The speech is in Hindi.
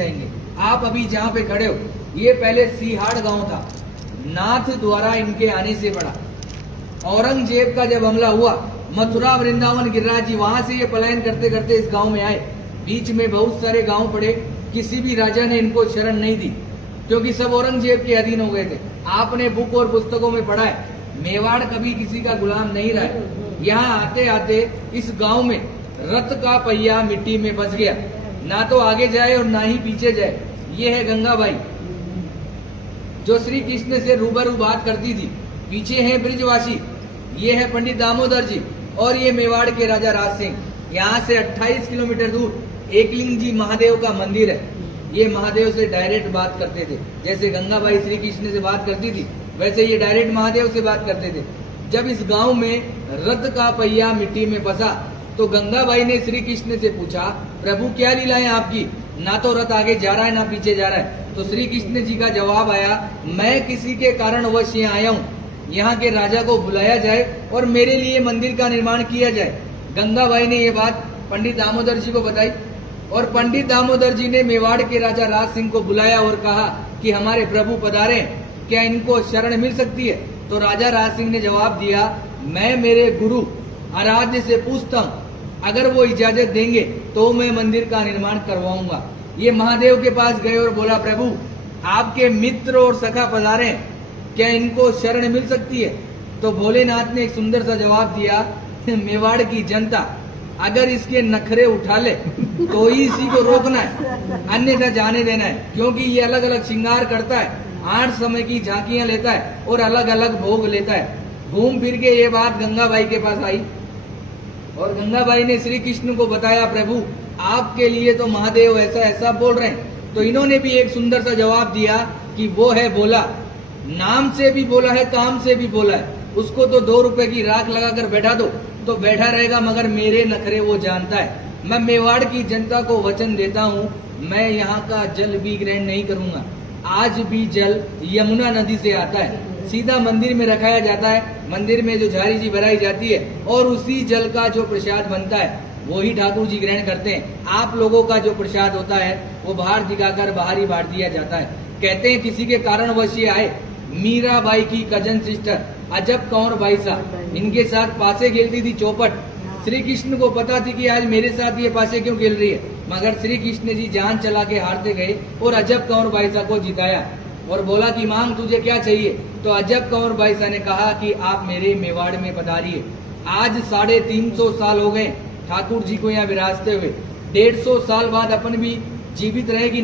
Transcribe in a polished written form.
जाएंगे। आप अभी जहाँ पे खड़े हो, ये पहले सीहाड़ गांव था, नाथ द्वारा इनके आने से पड़ा। औरंगजेब का जब हमला हुआ, मथुरा वृंदावन गिरिराज जी वहां से ये पलायन करते करते इस गांव में आए। बीच में बहुत सारे गांव पड़े, किसी भी राजा ने इनको शरण नहीं दी, क्योंकि सब औरंगजेब के अधीन हो गए थे। आपने बुक और पुस्तकों में पढ़ा है, मेवाड़ कभी किसी का गुलाम नहीं रहा है। यहाँ आते आते इस गांव में रथ का पहिया मिट्टी में फंस गया, ना तो आगे जाए और ना ही पीछे जाए। ये है गंगाबाई, जो श्री कृष्ण से रूबरू बात करती थी। पीछे है ब्रिजवासी, ये है पंडित दामोदर जी, और ये मेवाड़ के राजा राज सिंह। यहाँ से 28 किलोमीटर दूर एकलिंग जी महादेव का मंदिर है। ये महादेव से डायरेक्ट बात करते थे, जैसे गंगाबाई श्री कृष्ण से बात करती थी, वैसे ये डायरेक्ट महादेव से बात करते थे। जब इस गांव में रथ का पहिया मिट्टी में फंसा, तो गंगाबाई ने श्री कृष्ण से पूछा, प्रभु क्या लीला है आपकी, ना तो रथ आगे जा रहा है ना पीछे जा रहा है। तो श्री कृष्ण जी का जवाब आया, मैं किसी के कारणवश यहाँ आया हूँ, यहाँ के राजा को बुलाया जाए और मेरे लिए मंदिर का निर्माण किया जाए। गंगाबाई ने ये बात पंडित दामोदर जी को बताई, और पंडित दामोदर जी ने मेवाड़ के राजा राज सिंह को बुलाया और कहा कि हमारे प्रभु पधारे, क्या इनको शरण मिल सकती है। तो राजा राज सिंह ने जवाब दिया, मैं मेरे गुरु आराध्य से पूछता हूँ, अगर वो इजाजत देंगे तो मैं मंदिर का निर्माण करवाऊंगा। ये महादेव के पास गए और बोला, प्रभु आपके मित्र और सखा पधारे, क्या इनको शरण मिल सकती है। तो भोलेनाथ ने एक सुंदर सा जवाब दिया, मेवाड़ की जनता अगर इसके नखरे उठा ले तो ही इसी को रोकना है, अन्यथा जाने देना है, क्योंकि ये अलग अलग श्रृंगार करता है, 8 समय की झांकियां लेता है और अलग अलग भोग लेता है। घूम फिर के ये बात गंगाबाई के पास आई, और गंगाबाई ने श्री कृष्ण को बताया, प्रभु आपके लिए तो महादेव ऐसा ऐसा बोल रहे हैं। तो इन्होंने भी एक सुंदर सा जवाब दिया कि वो है बोला, नाम से भी बोला है, काम से भी बोला है, उसको तो 2 रुपए की राख लगाकर बैठा दो तो बैठा रहेगा, मगर मेरे नखरे वो जानता है। मैं मेवाड़ की जनता को वचन देता हूँ, मैं यहाँ का जल भी ग्रहण नहीं करूंगा। आज भी जल यमुना नदी से आता है, सीधा मंदिर में रखाया जाता है, मंदिर में जो झारी जी भराई जाती है, और उसी जल का जो प्रसाद बनता है वही ठाकुर जी ग्रहण करते हैं। आप लोगों का जो प्रसाद होता है वो बाहर दिखाकर बाहर ही बांट दिया जाता है। कहते हैं किसी के कारणवश ये आए, मीराबाई की कजन सिस्टर अजब कौर बाई साहब, इनके साथ पासे खेलती थी चौपट। श्री कृष्ण को पता थी कि आज मेरे साथ ये पासे क्यों खेल रही है, मगर श्री कृष्ण जी जान चला के हारते गए और अजब कौर बाई साहब को जिताया और बोला कि मांग तुझे क्या चाहिए। तो अजब कौर बाई साहब ने कहा कि आप मेरे मेवाड़ में पधारिए। आज 350 साल हो गए ठाकुर जी को यहाँ विराजते हुए, 150 साल बाद अपन भी जीवित रहेगी।